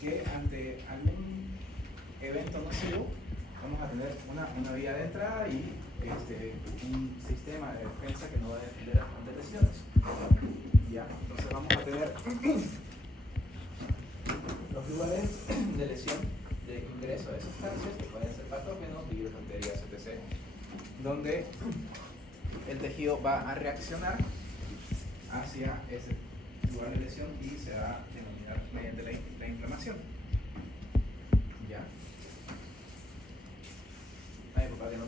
que ante algún evento nocivo vamos a tener una vía de entrada y un sistema de defensa que no va a defender ante lesiones. ¿Ya? Entonces vamos a tener los lugares de lesión, de ingreso de sustancias que pueden ser patógenos, virus, bacterias, etc., donde el tejido va a reaccionar hacia ese lugar de lesión y se va a denominar mediante la inflamación. ¿Ya? Ay, papá, que no.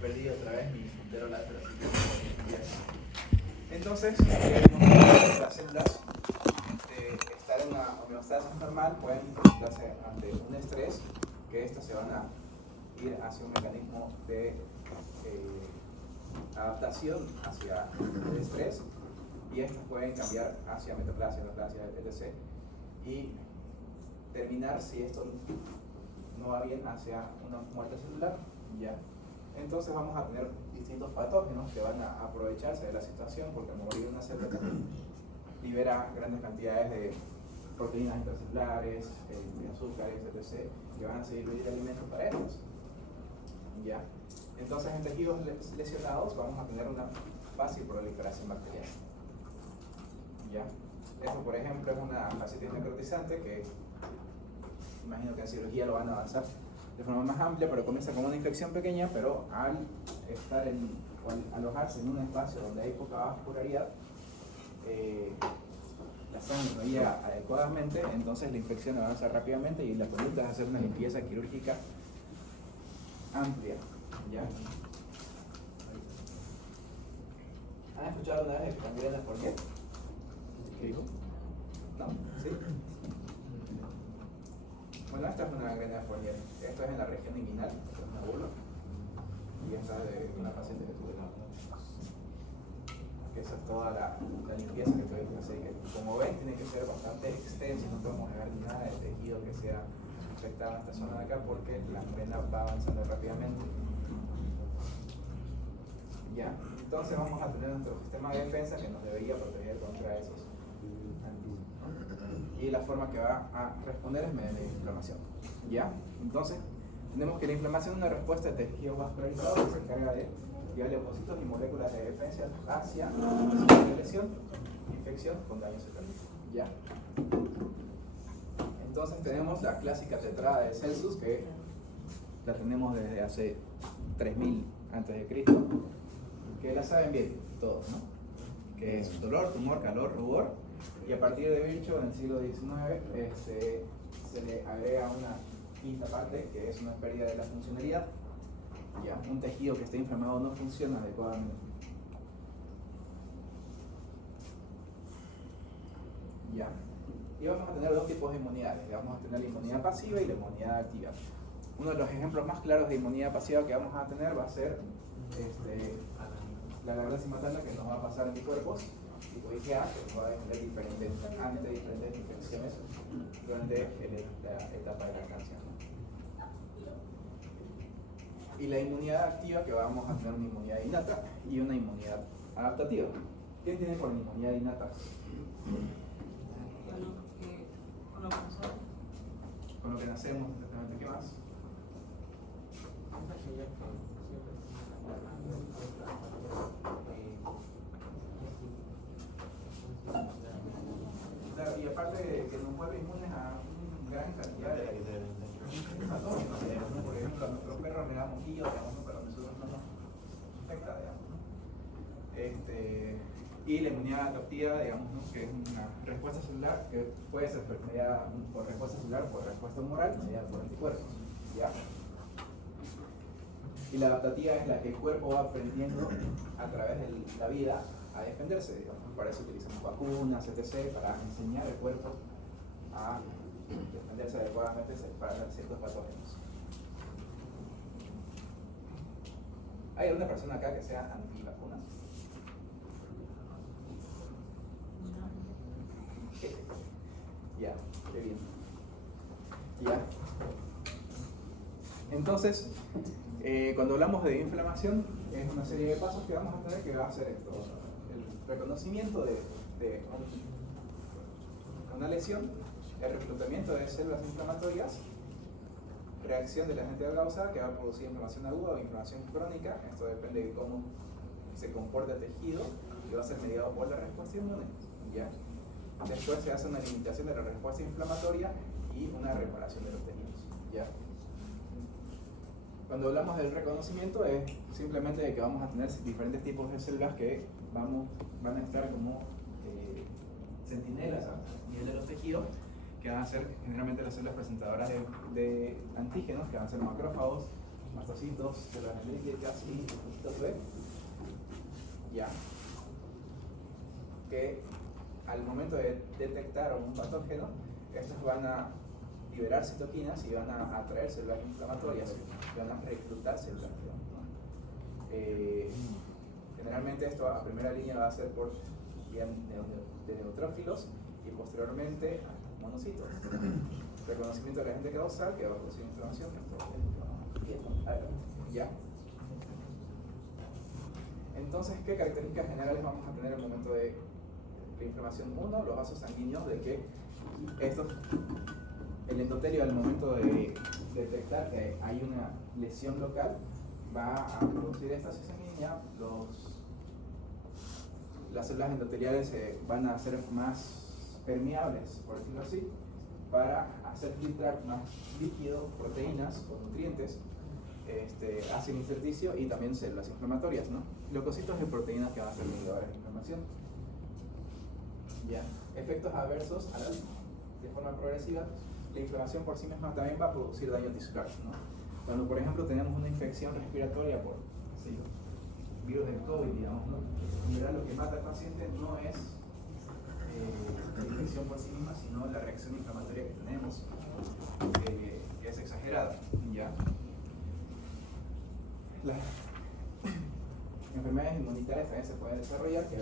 Perdí otra vez mi puntero láser. Entonces, las células estar en una homeostasis normal pueden encontrarse ante un estrés, que estos se van a ir hacia un mecanismo de adaptación hacia el estrés, y estos pueden cambiar hacia metaplasia, neoplasia, etc. y terminar, si esto no va bien, hacia una muerte celular. ¿Ya? Entonces vamos a tener distintos patógenos que van a aprovecharse de la situación, porque al morir una célula también libera grandes cantidades de proteínas intracelulares, de azúcares, etc., que van a servir de alimentos para ellos. ¿Ya? Entonces, en tejidos lesionados vamos a tener una fácil proliferación bacteriana. ¿Ya? Esto, por ejemplo, es una fascitis necrotizante que imagino que en cirugía lo van a avanzar de forma más amplia, pero comienza como una infección pequeña, pero al estar o al alojarse en un espacio donde hay poca vascularidad, la sangre no llega adecuadamente, entonces la infección avanza rápidamente y la conducta es hacer una limpieza quirúrgica amplia. ¿Ya? ¿Han escuchado una vez el gangrena de Fournier? ¿Qué dijo? ¿No? ¿Sí? Bueno, esta es una gangrena de Fournier. Esto es en la región inguinal, esto es una burla. Y esta es de una paciente que tuve. Que esa es toda la limpieza que tuvimos que hacer. Que, como ven, tiene que ser bastante extenso, no podemos dejar nada de tejido que sea afectado en esta zona de acá, porque la gangrena va avanzando rápidamente. ¿Ya? Entonces vamos a tener nuestro sistema de defensa que nos debería proteger contra esos antígenos. Y la forma que va a responder es mediante la inflamación. ¿Ya? Entonces, tenemos que la inflamación es una respuesta de tejido vascularizado que se encarga de llevar leucocitos y moléculas de defensa hacia la lesión, infección con daño celular. ¿Ya? Entonces tenemos la clásica tetrada de Celsus, que la tenemos desde hace 3000 a.C., que la saben bien todos, ¿no? Que es dolor, tumor, calor, rubor, y a partir de Virchow en el siglo XIX se le agrega una quinta parte, que es una pérdida de la funcionalidad. Ya, un tejido que está inflamado no funciona adecuadamente. Ya. Y vamos a tener dos tipos de inmunidades. Vamos a tener la inmunidad pasiva y la inmunidad activa. Uno de los ejemplos más claros de inmunidad pasiva que vamos a tener va a ser la ganancia matana, que nos va a pasar anticuerpos tipo IgA, que nos va a defender ante diferentes infecciones durante la etapa de lactancia. Y la inmunidad activa, que vamos a tener una inmunidad innata y una inmunidad adaptativa. ¿Quién tiene por inmunidad innata? Con lo que nacemos, exactamente. ¿Qué más? Claro, y aparte de que nos vuelve inmunes a una gran cantidad de patógenos, ¿no? Por ejemplo, a nuestros perros le da mosquillo, digamos, ¿no? Pero a nosotros no nos afecta, digamos, ¿no? Y la inmunidad adaptativa, digamos, ¿no? Que es una respuesta celular que puede ser mediada por respuesta celular, por respuesta humoral, mediada por anticuerpos. ¿Ya? Y la adaptativa es la que el cuerpo va aprendiendo a través de la vida a defenderse, digamos. Para eso utilizamos vacunas, etc., para enseñar al cuerpo a defenderse adecuadamente para ciertos patógenos. ¿Hay alguna persona acá que sea antivacunas? Ya, qué bien. Ya. Entonces, cuando hablamos de inflamación, es una serie de pasos que vamos a tener, que va a ser esto: el reconocimiento de una lesión, el reclutamiento de células inflamatorias, reacción del agente de causa que va a producir inflamación aguda o inflamación crónica. Esto depende de cómo se comporta el tejido y va a ser mediado por la respuesta inmune. ¿Ya? Después se hace una limitación de la respuesta inflamatoria y una reparación de los tejidos. ¿Ya? Cuando hablamos del reconocimiento es simplemente de que vamos a tener diferentes tipos de células que van a estar como centinelas a nivel de los tejidos, que van a ser generalmente las células presentadoras de antígenos, que van a ser macrófagos, mastocitos, células dendríticas y linfocitos B. ¿Ya? Que al momento de detectar un patógeno, estos van a liberar citoquinas y van a atraer células inflamatorias, y van a reclutar células. Generalmente esto a primera línea va a ser por vía de neutrófilos y posteriormente monocitos. Reconocimiento del agente causal que va a producir inflamación. ¿Ya? Entonces, ¿qué características generales vamos a tener en el momento de la inflamación? Uno, los vasos sanguíneos, de que el endotelio al momento de detectar que hay una lesión local va a producir éstasis sanguínea, las células endoteliales van a ser más permeables, por decirlo así, para hacer filtrar más líquido, proteínas o nutrientes hacia el intersticio y también células inflamatorias, ¿no? Leucocitos de proteínas que van a ser mediadores de inflamación. ¿Ya? Efectos adversos de forma progresiva. La inflamación por sí misma también va a producir daño tisular, ¿no? Cuando, por ejemplo, tenemos una infección respiratoria por virus del COVID, digamos, ¿no? En general lo que mata al paciente no es la infección por sí misma, sino la reacción inflamatoria que tenemos, que es exagerada. ¿Ya? Las enfermedades inmunitarias también se pueden desarrollar, que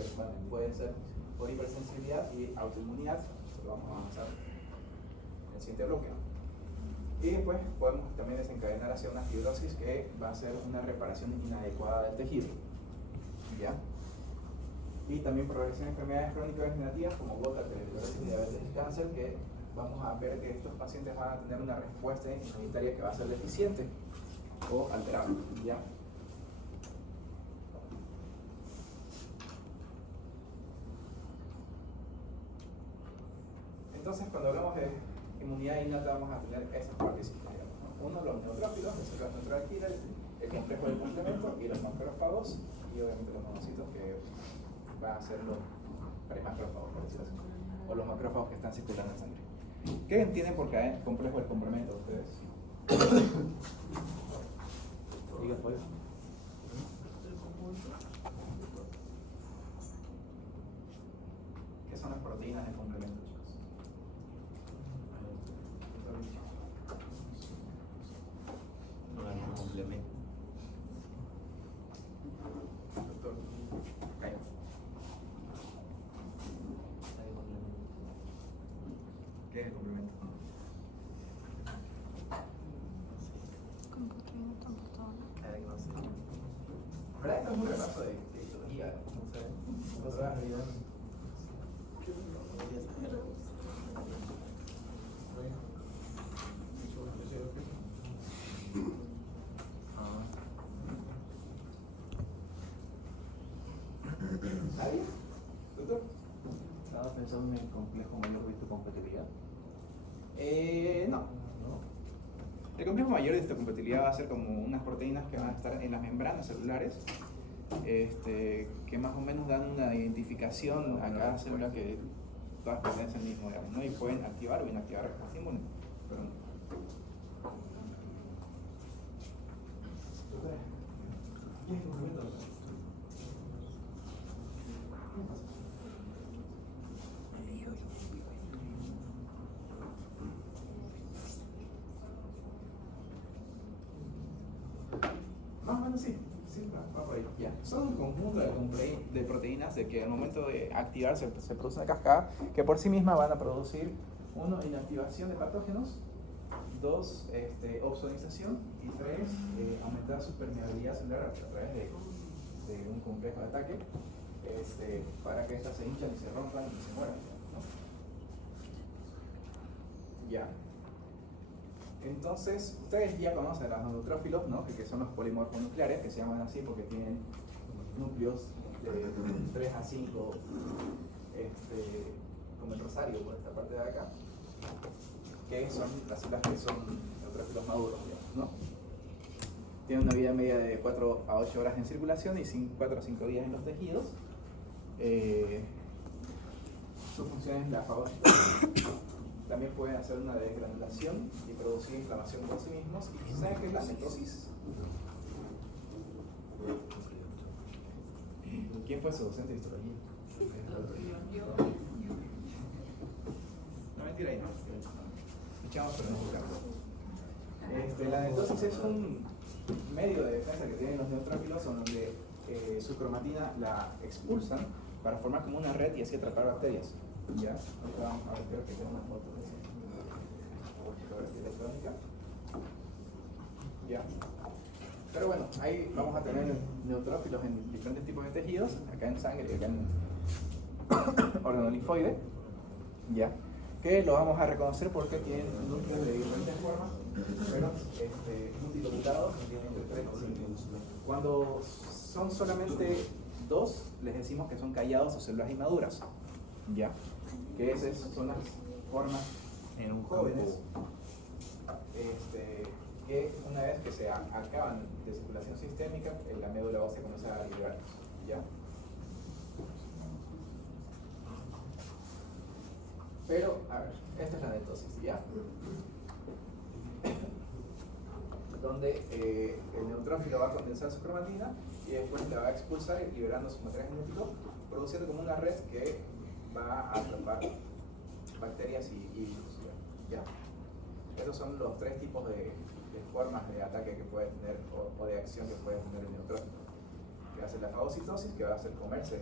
pueden ser por hipersensibilidad y autoinmunidad. Eso lo vamos a avanzar en el siguiente bloque. Y después podemos también desencadenar hacia una fibrosis que va a ser una reparación inadecuada del tejido. ¿Ya? Y también progresión de enfermedades crónicas degenerativas como gota, televisiones, diabetes y cáncer, que vamos a ver que estos pacientes van a tener una respuesta inmunitaria que va a ser deficiente o alterable. ¿Ya? Entonces, cuando hablamos de inmunidad innata, vamos a tener esas participaciones, ¿no? Uno, los neutrófilos, las células neutrales, el complejo del complemento y los macrófagos, y obviamente los monocitos, que van a ser los premacrófagos, por decirlo así, o los macrófagos que están circulando en sangre. ¿Qué entienden por complejo del complemento ustedes? Diga, pues. ¿Qué son las proteínas del complemento, chicos? Complemento. Doctor, calla. ¿Qué es el complemento? ¿Verdad? Esto es un repaso de histología. No se va a olvidar. ¿Nadie? ¿Doctor? Estaba pensando en el complejo mayor de histocompatibilidad. No. El complejo mayor de histocompatibilidad va a ser como unas proteínas que van a estar en las membranas celulares, que más o menos dan una identificación a cada célula que todas pertenecen al mismo, digamos, ¿no? Y pueden activar o inactivar respuesta inmune. Pero no. ¿Qué es el complemento? Más o menos sí, va por ahí. Ya. Son un conjunto de proteínas de que al momento de activarse se produce una cascada que por sí misma van a producir, uno, inactivación de patógenos, dos, opsonización, y tres, aumentar su permeabilidad celular a través de un complejo de ataque, para que estas se hinchan y se rompan y se mueran, ¿no? Ya. Entonces, ustedes ya conocen a los neutrófilos, ¿no? Que son los polimorfos nucleares, que se llaman así porque tienen núcleos de 3 a 5, como el rosario por esta parte de acá, que son las células que son neutrófilos maduros, digamos, ¿no? Tienen una vida media de 4 a 8 horas en circulación y 4 a 5 días en los tejidos. Su función es la fagocitosis. También pueden hacer una desgranulación y producir inflamación por sí mismos. ¿Y saben qué es la mitosis? ¿Quién fue su docente de histología? No, mentira, ahí no. Escuchamos, pero no buscamos. La mitosis es un medio de defensa que tienen los neutrófilos, donde su cromatina la expulsan para formar como una red y así atrapar bacterias. ¿Ya? Ahorita vamos a ver, creo que tengo una foto de fotografía electrónica. Ya. Pero bueno, ahí vamos a tener neutrófilos en diferentes tipos de tejidos, acá en sangre y acá en órgano linfoide, ya, que lo vamos a reconocer porque tienen núcleos de diferentes formas, pero multilobulados, que tienen entre 3 y 5. Cuando son solamente 2, les decimos que son callados o células inmaduras, ya, que esas son las formas en jóvenes, que una vez que se acaban de circulación sistémica, la médula ósea comienza a liberarlos, ¿ya? Pero, a ver, esta es la netosis, ¿ya? Donde el neutrófilo va a condensar su cromatina y después la va a expulsar liberando su material genético, produciendo como una red que va a atrapar bacterias y virus, ¿ya? Esos son los 3 tipos de formas de ataque que puede tener o de acción que puede tener el neutrófilo. Que va a ser la fagocitosis, que va a ser comerse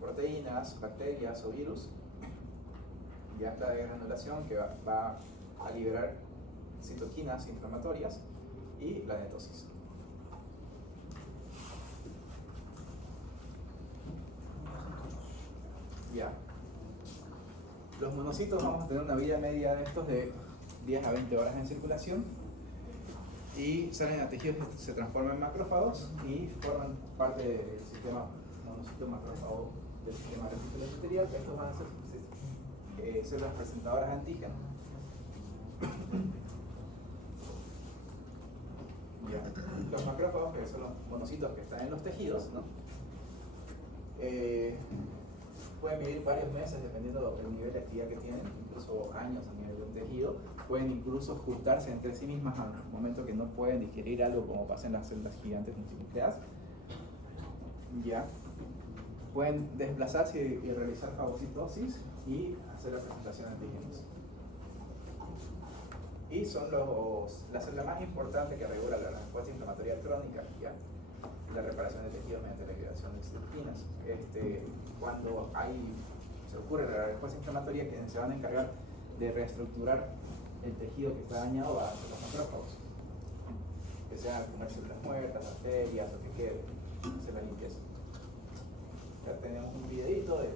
proteínas, bacterias o virus. Ya la degranulación, que va a liberar citoquinas inflamatorias. Y la netosis. Ya. Los monocitos vamos a tener una vida media de estos de 10 a 20 horas en circulación y salen a tejidos que se transforman en macrófagos y forman parte del sistema monocito macrófago del sistema retículo epitelial. Estos van a ser células presentadoras de antígeno. Ya. Los macrófagos, que son los monocitos que están en los tejidos, ¿no? Pueden vivir varios meses dependiendo del nivel de actividad que tienen, incluso años a nivel de un tejido. Pueden incluso juntarse entre sí mismas al momento que no pueden digerir algo, como pasa en las células gigantes multinucleadas. Ya. Pueden desplazarse y realizar fagocitosis y hacer la presentación de antígenos. Y son la célula más importante que regula la respuesta inflamatoria crónica, ¿ya? La reparación de tejidos mediante la liberación de citoquinas. Cuando se ocurre la respuesta inflamatoria, quienes se van a encargar de reestructurar el tejido que está dañado va a ser los macrófagos, que sean comer células muertas, bacterias o que quede, hacer la limpieza. Ya tenemos un videito de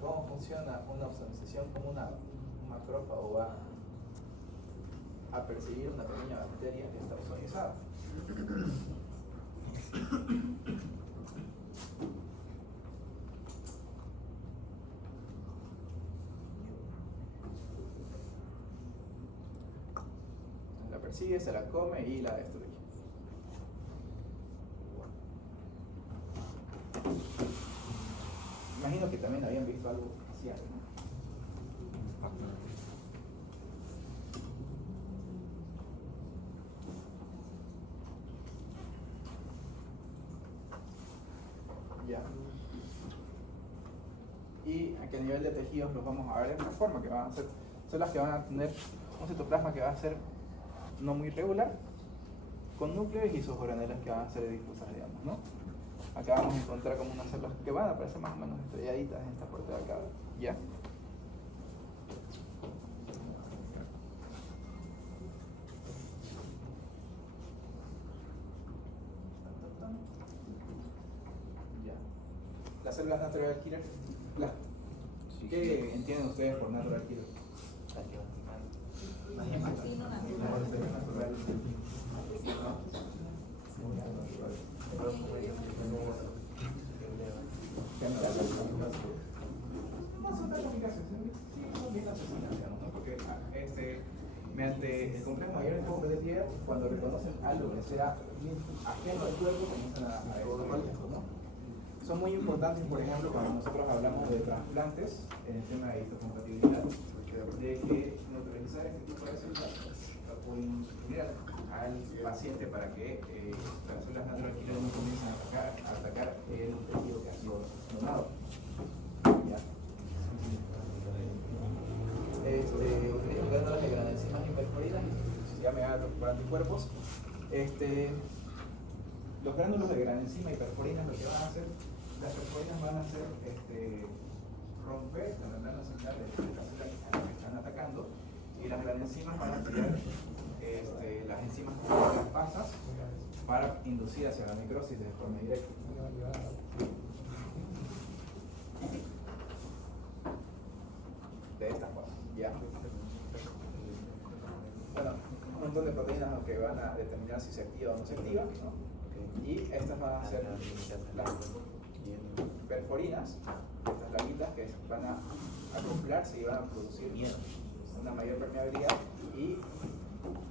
cómo funciona una obsonización, como un macrófago va a percibir una pequeña bacteria que está ozonizada. La persigue, se la come y la destruye. Imagino que también habían visto algo así, ¿no? Ya. Y a qué nivel de tejidos los vamos a ver de otra forma, que van a ser células que van a tener un citoplasma que va a ser no muy regular, con núcleos y sus organelas que van a ser difusas, digamos, ¿no? Acá vamos a encontrar como unas células que van a aparecer más o menos estrelladitas en esta parte de acá, ¿ya? Las células natural killer, ¿qué entienden ustedes por natural killer? Asesino natural. No son tan complicaciones, sí, son bien asesinas, digamos, ¿no? Porque mediante el complejo mayor de competitividad, cuando reconocen algo que sea ajeno al cuerpo, comienzan a desarrollar esto, ¿no? Son muy importantes, por ejemplo, cuando nosotros hablamos de trasplantes, en el tema de histocompatibilidad, de que neutralizar este tipo de células puede inducir al paciente para que las células naturales no comiencen a atacar el tejido que ha sido donado. ¿Ya? Utilizan glándulas de granenzimas hiperforinas y llamadas por anticuerpos. Los gránulos de granenzima hiperforinas lo que van a hacer, las perforinas van a hacer romper la membrana celular de la célula a la que están atacando, y las granenzimas van a tirar las enzimas pasas para inducir hacia la microsis de forma directa. De esta forma, ya. Bueno, un montón de proteínas que van a determinar si se activa o no se activa, ¿no? Y estas van a ser las perforinas, estas laguitas que van a acoplarse y van a producir una mayor permeabilidad, y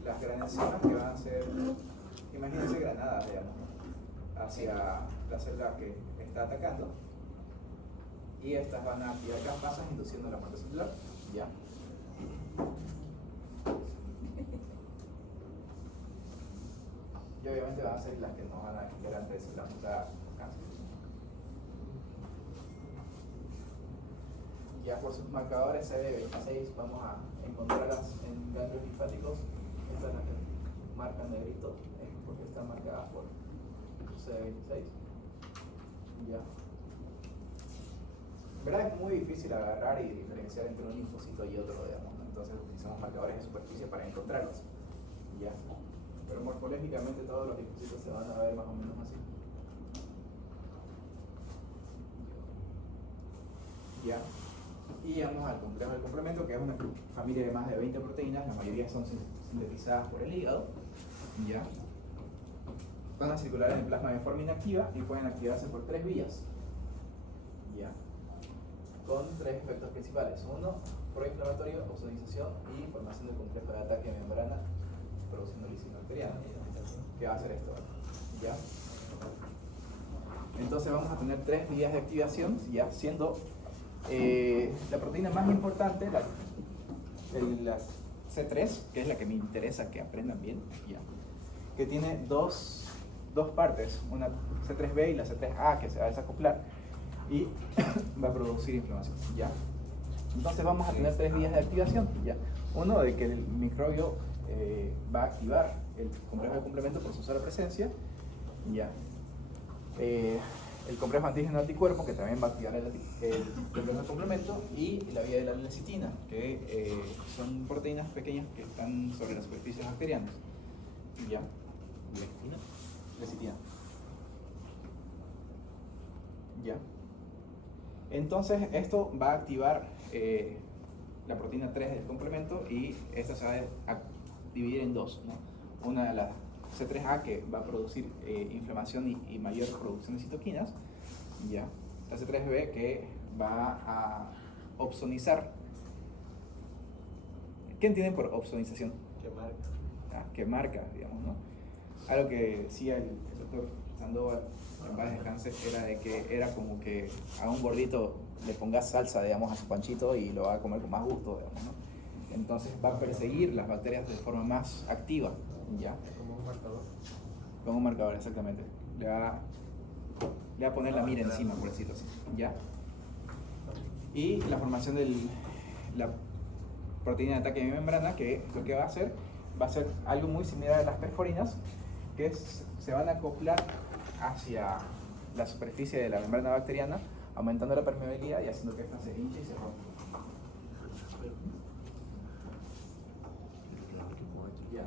las granenzimas que van a ser, imagínense, granadas, digamos, ¿no? Hacia la célula que está atacando, y estas van a activar campasas induciendo la muerte celular. Ya. Y obviamente van a ser las que nos van a quitar antes de la muta cáncer. Ya por sus marcadores CD26 vamos a encontrarlas en ganglios linfáticos. Estas las que marcan negrito, porque están marcadas por CD26. Ya. ¿Verdad? Es muy difícil agarrar y diferenciar entre un linfocito y otro, digamos, ¿no? Entonces utilizamos marcadores de superficie para encontrarlos. Ya. Pero morfológicamente todos los linfocitos se van a ver más o menos así. Ya. Y vamos al complejo del complemento, que es una familia de más de 20 proteínas, la mayoría son sintetizadas por el hígado. Ya. Van a circular en el plasma de forma inactiva y pueden activarse por 3 vías. Ya. Con 3 efectos principales. Uno, proinflamatorio, ozonización y formación del complejo de ataque de membrana produciendo lisina bacteriana. ¿Qué va a hacer esto? ¿Ya? Entonces vamos a tener 3 vías de activación, ya, siendo la proteína más importante, la C3, que es la que me interesa que aprendan bien, ya, que tiene dos partes, una C3b y la C3a, que se va a desacoplar y va a producir inflamación, ¿ya? Entonces vamos a tener 3 vías de activación, ¿ya? Uno, de que el microbio va a activar el complejo de complemento por su sola presencia, ¿ya? El complejo antígeno anticuerpo, que también va a activar el complejo de complemento, y la vía de la lecitina, que son proteínas pequeñas que están sobre las superficies bacterianas, ¿ya? Lecitina. ¿Ya? Entonces esto va a activar la proteína 3 del complemento, y esta se va a dividir en dos, ¿no? Una de las C3A, que va a producir inflamación y mayor producción de citoquinas, ¿ya? La C3B, que va a opsonizar. ¿Qué entienden por opsonización? Que marca. Que marca, digamos, ¿no? Algo que decía el doctor Sandoval, en paz descanse, era de que era como que a un gordito le pongas salsa, digamos, a su panchito y lo va a comer con más gusto, digamos, ¿no? Entonces va a perseguir las bacterias de forma más activa, ¿ya? Como un marcador. Como un marcador, exactamente. Le va a poner la mira encima, por decirlo así, ¿ya? Y la formación de la proteína de ataque de membrana, que lo que va a hacer algo muy similar a las perforinas, que se van a acoplar hacia la superficie de la membrana bacteriana, aumentando la permeabilidad y haciendo que esta se hinche y se rompa. Ya.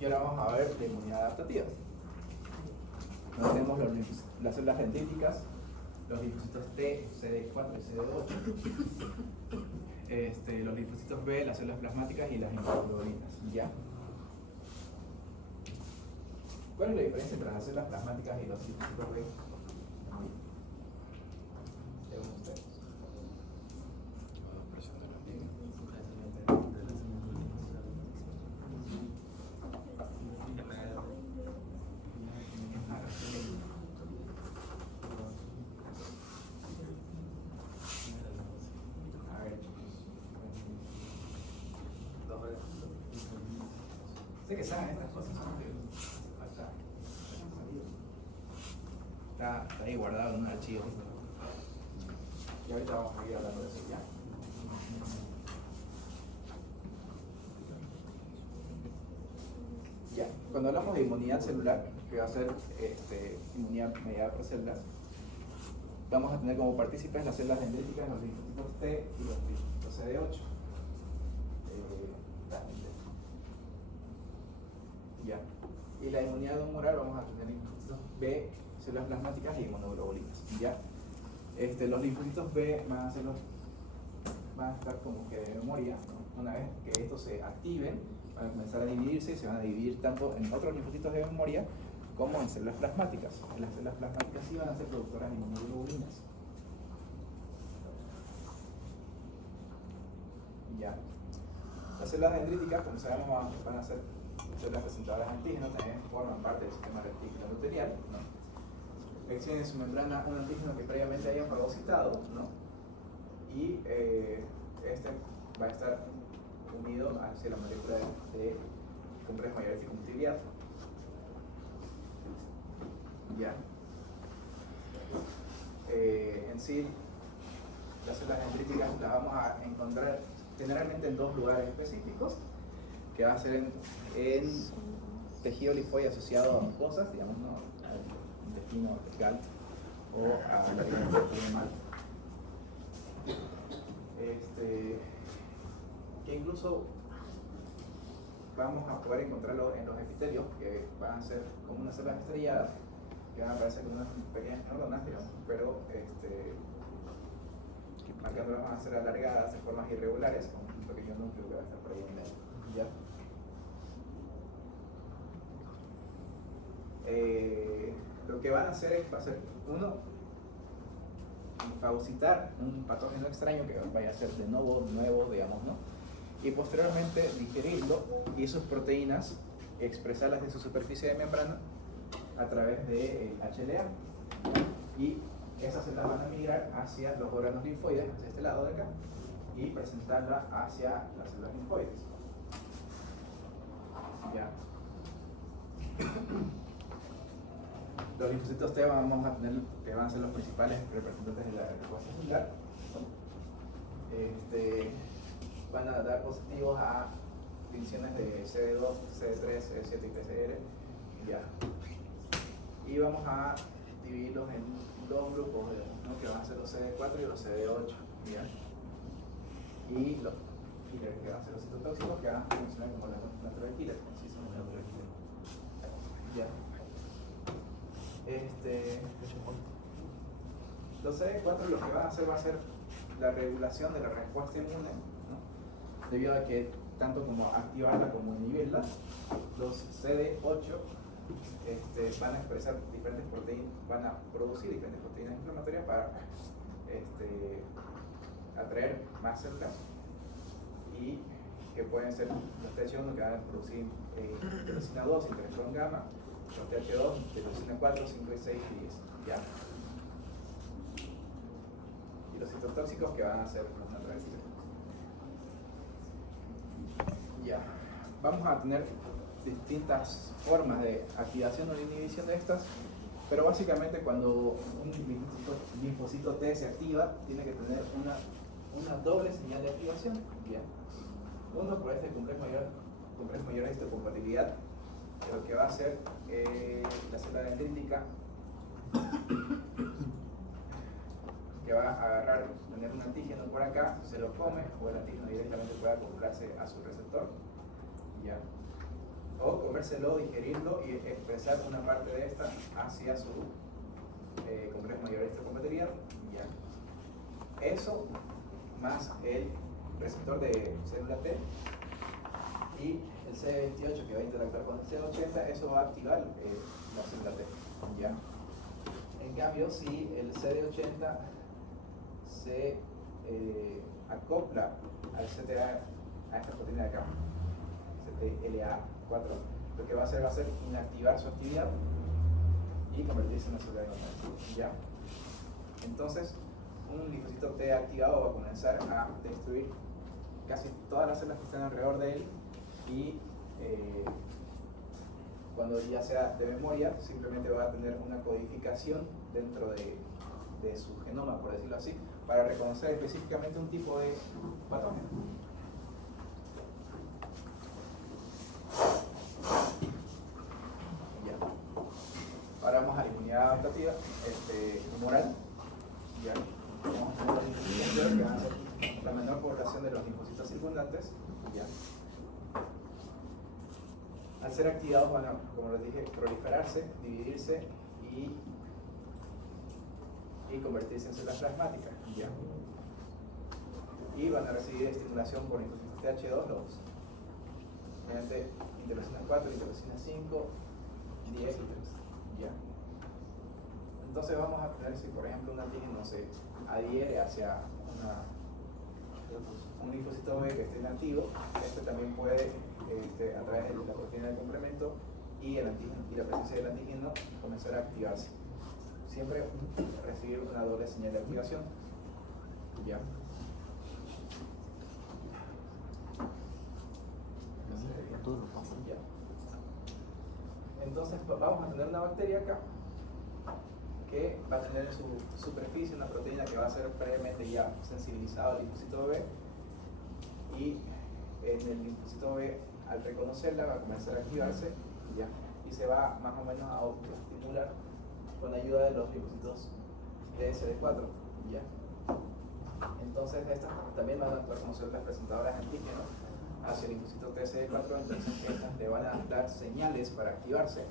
Y ahora vamos a ver la inmunidad adaptativa. Donde tenemos las células dendríticas, los linfocitos T, CD4 y CD8, los linfocitos B, las células plasmáticas y las inmunoglobulinas. ¿Ya? ¿Cuál es la diferencia entre las células plasmáticas y los linfocitos B? Según ustedes. A ver, sé que saben estas cosas, ¿no? Está ahí guardado en un archivo. Y ahorita vamos a ir hablando de eso ya. Ya, cuando hablamos de inmunidad celular, que va a ser inmunidad mediada por células, vamos a tener como partícipes las células dendríticas, los linfocitos T y los linfocitos CD8. Ya. Y la inmunidad humoral vamos a tener linfocitos B, células plasmáticas y inmunoglobulinas. ¿Ya? Los linfocitos B van a estar como que de memoria, ¿no? Una vez que estos se activen, van a comenzar a dividirse y se van a dividir tanto en otros linfocitos de memoria como en células plasmáticas. Las células plasmáticas sí van a ser productoras de inmunoglobulinas. Ya. Las células dendríticas, como sabemos, van a ser células presentadoras de antígenos, también forman parte del sistema reticular endotelial, ¿no? Extiende en su membrana un antígeno que previamente hayan fagocitado, ¿no? Y va a estar unido hacia la molécula de complejo mayor de circuntibilidad. Ya. En sí, las células dendríticas las vamos a encontrar generalmente en dos lugares específicos, que va a ser en tejido linfóide asociado a mucosas, digamos, ¿no? Al intestino vertical o a la alimentación. Que incluso vamos a poder encontrarlo en los epitelios, que van a ser como unas células estrelladas, que van a aparecer como unas pequeñas neuronas, digamos, pero marcándolas van a ser alargadas de formas irregulares, con un pequeño núcleo que va a estar por ahí en medio. ¿Ya? Lo que van a hacer es, uno, fagocitar un patógeno extraño que vaya a ser de nuevo, digamos, ¿no? Y posteriormente digerirlo y sus proteínas expresarlas en su superficie de membrana a través de HLA. Y esas células van a migrar hacia los órganos linfoides, hacia este lado de acá, y presentarla hacia las células linfoides. ¿Ya? Los linfocitos T vamos a tener, que van a ser los principales representantes de la respuesta celular. Van a dar positivos a divisiones de CD2, CD3, CD7 y TCR. Ya. Y vamos a dividirlos en dos grupos, ¿no? Que van a ser los CD4 y los CD8. ¿Ya? Y los killers, que van a ser los citotóxicos, que van a funcionar como la natural killer. Sí, son los natural killer. Ya. Los CD4 lo que van a hacer va a ser la regulación de la respuesta inmune, ¿no? Debido a que tanto como activarla como inhibirla, los CD8 van a expresar diferentes proteínas, van a producir diferentes proteínas inflamatorias para atraer más células, y que pueden ser los TH1 que van a producir interleucina 2, interferón gamma, los TH2, interleucina 4, 5 y 6 y 10. ¿Ya? Y los citotóxicos que van a ser los naturales. Ya. Vamos a tener distintas formas de activación o de inhibición de estas, pero básicamente cuando un linfocito T se activa, tiene que tener una doble señal de activación. ¿Ya? Uno, por este complejo mayor de histocompatibilidad, lo que va a hacer la célula dendrítica, que va a agarrar, tener un antígeno por acá, se lo come, o el antígeno directamente puede acoplarse a su receptor, ¿ya? O comérselo, digerirlo y expresar una parte de esta hacia su complejo mayor de histocompatibilidad. Ya. Eso más el receptor de célula T y el CD28 que va a interactuar con el CD80, eso va a activar la célula T. ¿Ya? En cambio, si el CD80 se acopla al CTA, a esta proteína de acá, CTLA4, lo que va a hacer inactivar su actividad y convertirse en una célula de normal. ¿Ya? Entonces, un linfocito T activado va a comenzar a destruir casi todas las células que están alrededor de él y cuando ya sea de memoria, simplemente va a tener una codificación dentro de su genoma, por decirlo así, para reconocer específicamente un tipo de patógeno. Ya. Ahora vamos a la inmunidad adaptativa humoral. Ya. Vamos a tener los linfocitos que van a ser la menor población de los linfocitos circundantes. Ya. Al ser activados van a, como les dije, proliferarse, dividirse y convertirse en células plasmáticas. ¿Ya? Y van a recibir estimulación por linfocitos TH2, los mediante interleucinas 4, interleucinas 5, 10 y 3. ¿Ya? Entonces vamos a tener, si por ejemplo un antígeno se adhiere hacia un linfocito B que esté inactivo, este también puede, a través de la proteína de complemento y la presencia del antígeno, comenzar a activarse. Siempre recibir una doble señal de activación. Ya. Ya. Entonces vamos a tener una bacteria acá que va a tener en su superficie una proteína que va a ser previamente ya sensibilizada al linfocito B, y en el linfocito B, al reconocerla, va a comenzar a activarse ya, y se va más o menos a autoestimular con ayuda de los linfocitos de CD4. ¿Ya? Entonces estas también van a actuar como células presentadoras de antígenos hacia el linfocito TCD4, entonces estas le van a dar señales para activarse,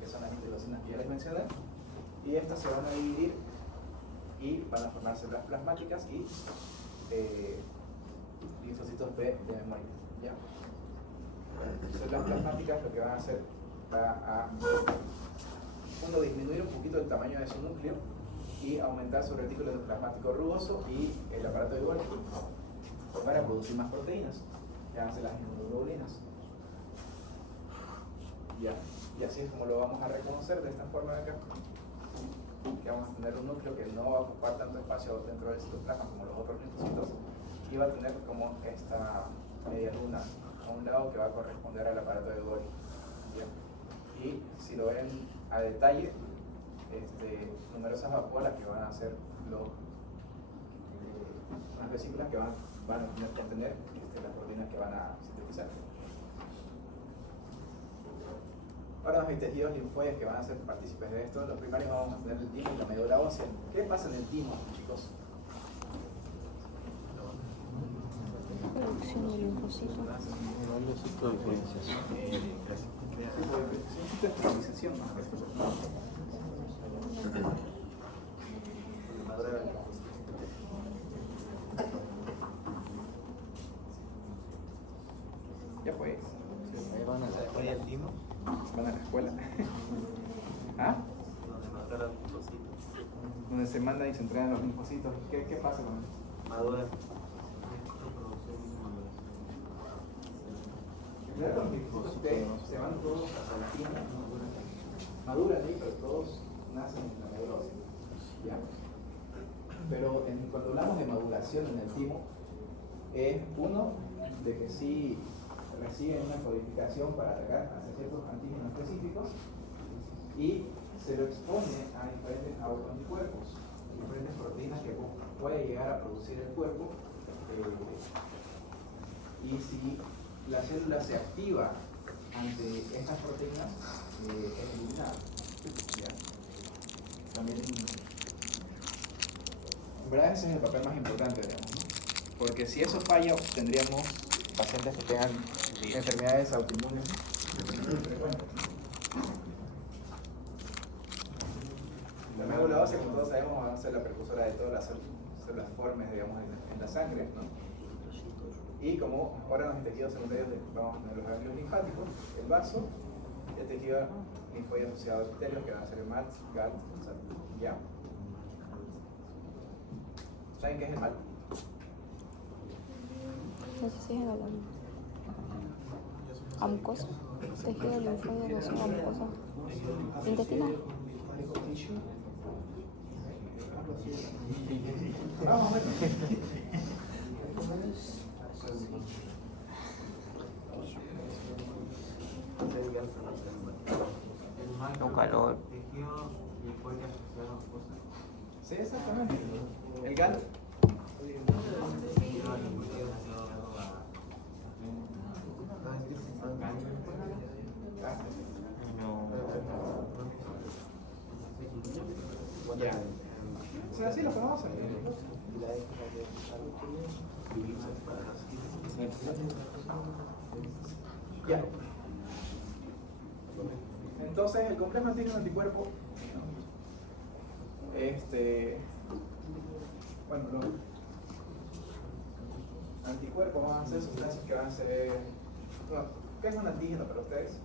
que son las interleucinas que ya les mencioné, y estas se van a dividir y van a formar células plasmáticas y linfocitos B de memoria. ¿Ya? Células plasmáticas lo que van a hacer va a disminuir un poquito el tamaño de su núcleo y aumentar su retículo endoplasmático rugoso y el aparato de Golgi para producir más proteínas, que van a ser las inmunoglobulinas. Ya. Y así es como lo vamos a reconocer, de esta forma de acá, que vamos a tener un núcleo que no va a ocupar tanto espacio dentro del citoplasma como los otros linfocitos, y va a tener como esta media luna a un lado que va a corresponder al aparato de Golgi. Y si lo ven a detalle, numerosas vacuolas que van a ser unas vesículas que van a tener que contener las proteínas que van a sintetizar. Ahora hay tejidos linfoides que van a ser partícipes de esto. Los primarios vamos a tener el timo y la médula ósea. ¿Qué pasa en el timo, chicos? Producción de linfocitos. Estabilización. Ya pues. Ahí van a la escuela del timo. Van a la escuela. ¿Ah? Donde se mandan y se entregan los linfocitos. ¿Qué pasa con eso? Madura. Claro, los linfocitos se van todos hasta la timo. Maduran ahí, pero todos nacen en la médula ósea. ¿Ya? Pero cuando hablamos de maduración en el timo, es uno de que sí reciben una codificación para atacar hacia ciertos antígenos específicos y se lo expone a diferentes autoanticuerpos, diferentes proteínas que puede llegar a producir el cuerpo, y si la célula se activa ante estas proteínas, es eliminada. ¿Ya? También, en verdad ese es el papel más importante, digamos, ¿no? Porque si eso falla, tendríamos pacientes que tengan enfermedades autoinmunes muy frecuentes. La médula ósea, como todos sabemos, va a ser la precursora de todas las células formes, digamos, en la sangre, ¿no? Y como órganos y tejidos secundarios, vamos a tener los ganglios linfáticos, el vaso, y el tejido linfoide asociado al epitelio, que van a ser el MALT, GALT, ¿ya? ¿Saben qué es el MALT? No sé si es la mucosa, tejido linfoide no son mucosa intestinal. Vamos a ver. Un calor. Sí, exactamente. El GALT. Ya. Sí, así lo conocen. Ya. Entonces, el complejo antígeno-anticuerpo, bueno, los anticuerpos van a ser sustancias que van a ser, bueno, ¿qué es un antígeno para ustedes?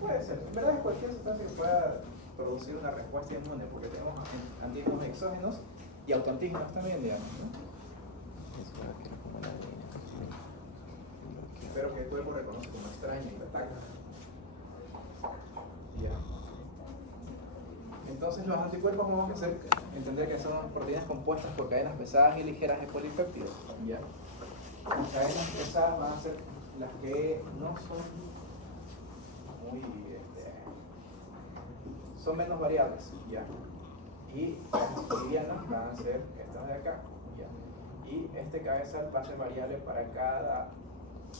Puede ser, en verdad es cualquier sustancia que pueda producir una respuesta inmune, porque tenemos antígenos exógenos y autoantígenos también, digamos, ¿no? Pero que el cuerpo reconoce como extraño y lo ataca. Ya. Entonces los anticuerpos vamos a hacer entender que son proteínas compuestas por cadenas pesadas y ligeras de polipéptidos. ¿Ya? Las cadenas pesadas van a ser las que no son muy son menos variables, ¿ya? Y las livianas van a ser estas de acá, ¿ya? Y este cabezal va a ser variable para cada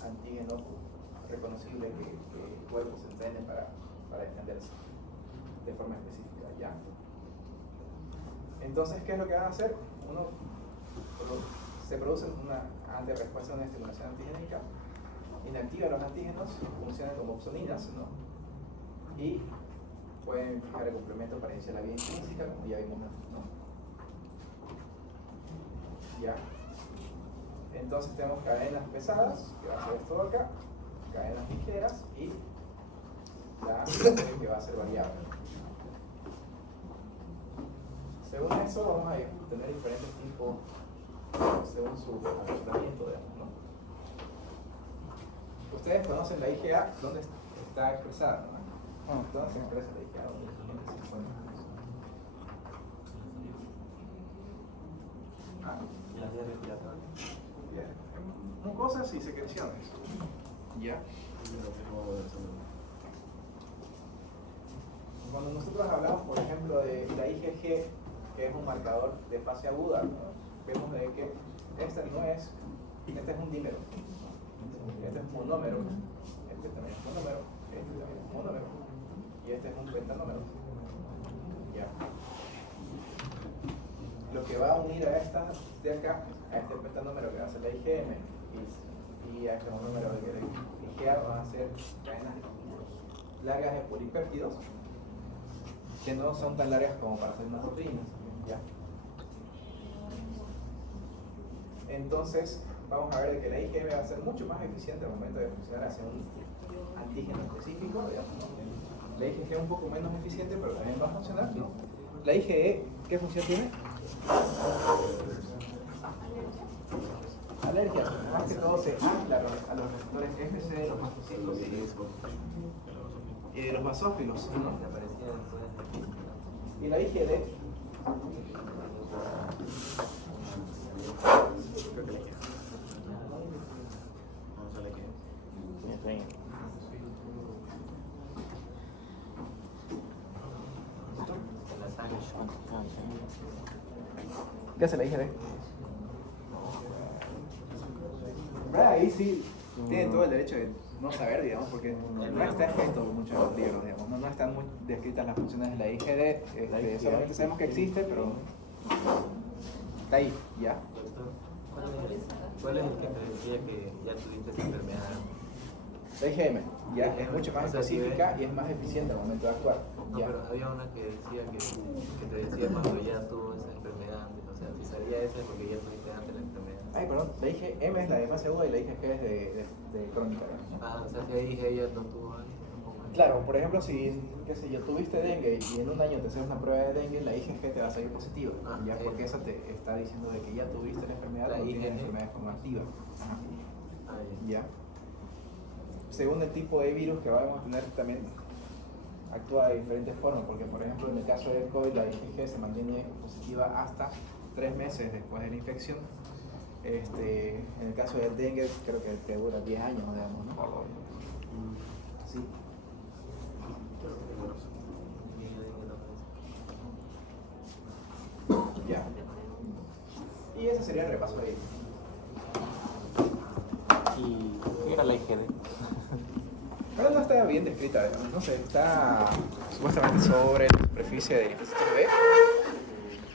antígeno reconocible que el cuerpo se entrene para defenderse de forma específica, ¿ya? Entonces, ¿qué es lo que van a hacer? Se produce una antirrespuesta a una estimulación antigénica, inactiva los antígenos, funcionan como opsoninas, ¿no? Y pueden fijar el complemento para iniciar la vía intrínseca, como ya vimos, ¿no? Ya. Entonces tenemos cadenas pesadas, que va a ser esto de acá, cadenas ligeras y la que va a ser variable. Según eso vamos a tener diferentes tipos según su comportamiento, digamos, ¿no? Ustedes conocen la IgA, ¿dónde está expresada? ¿No? ¿Dónde se expresa la IgA? ¿Dónde se encuentra? Las vías respiratorias. Mucosas y secreciones. ¿Ya? Cuando nosotros hablamos, por ejemplo, de la IgG, que es un marcador de fase aguda, ¿no? Vemos de que este es un dímero, este es un monómero, este también es monómero, este también es monómero, y este es un pentanómero. ¿Ya? Lo que va a unir a esta de acá, a este pentanómero que va a ser la IgM, y a este monómero de IgA van a ser cadenas largas de polipéptidos, que no son tan largas como para hacer unas proteínas. ¿Ya? Entonces, vamos a ver que la IgM va a ser mucho más eficiente al momento de funcionar hacia un antígeno específico, digamos, ¿no? La IgG es un poco menos eficiente, pero también va a funcionar, ¿no? La IgE, ¿qué función tiene? Alergia. Más que todo se ancla a los receptores FC de los mastocitos y de los basófilos, ¿no? Y la IgD ¿qué hace la IgD? Ahí sí tienen todo el derecho de no saber, digamos, porque no está escrito en muchos de los libros, digamos, no están muy descritas las funciones de la IgD, solamente sabemos que existe, pero Está ahí, ¿ya? Doctor, ¿cuál es el que te decía que ya tuviste esa enfermedad? La IgM, ya es IgM, mucho más o sea, si específica ves- y es más eficiente al momento de actuar. No, ¿Ya? pero había una que decía que te decía cuando ya tuvo esa enfermedad antes. O sea, si sabía ese es porque ya tuviste antes la enfermedad. Ay, perdón, la IgM es la de fase aguda y la IgG es de crónica. ¿no? Ah, o sea, si ahí dije ella no tuvo antes. Tampoco. Claro, por ejemplo, si, qué sé yo, tuviste dengue y en un año te haces una prueba de dengue, la IgG te va a salir positiva, Ah, ya eso. porque esa te está diciendo de que ya tuviste la enfermedad La o tienes IgG. la enfermedad como activa. Ajá. Ah, ¿Ya? Según el tipo de virus que vamos a tener, también actúa de diferentes formas, porque por ejemplo en el caso del COVID la IgG se mantiene positiva hasta 3 meses después de la infección. En el caso del dengue creo que te dura 10 años, digamos, ¿no? Sí. Ya. Y ese sería el repaso de ahí. ¿Y qué era la IgD? Pero no está bien descrita, digamos, no sé, está supuestamente sobre la superficie del linfocito B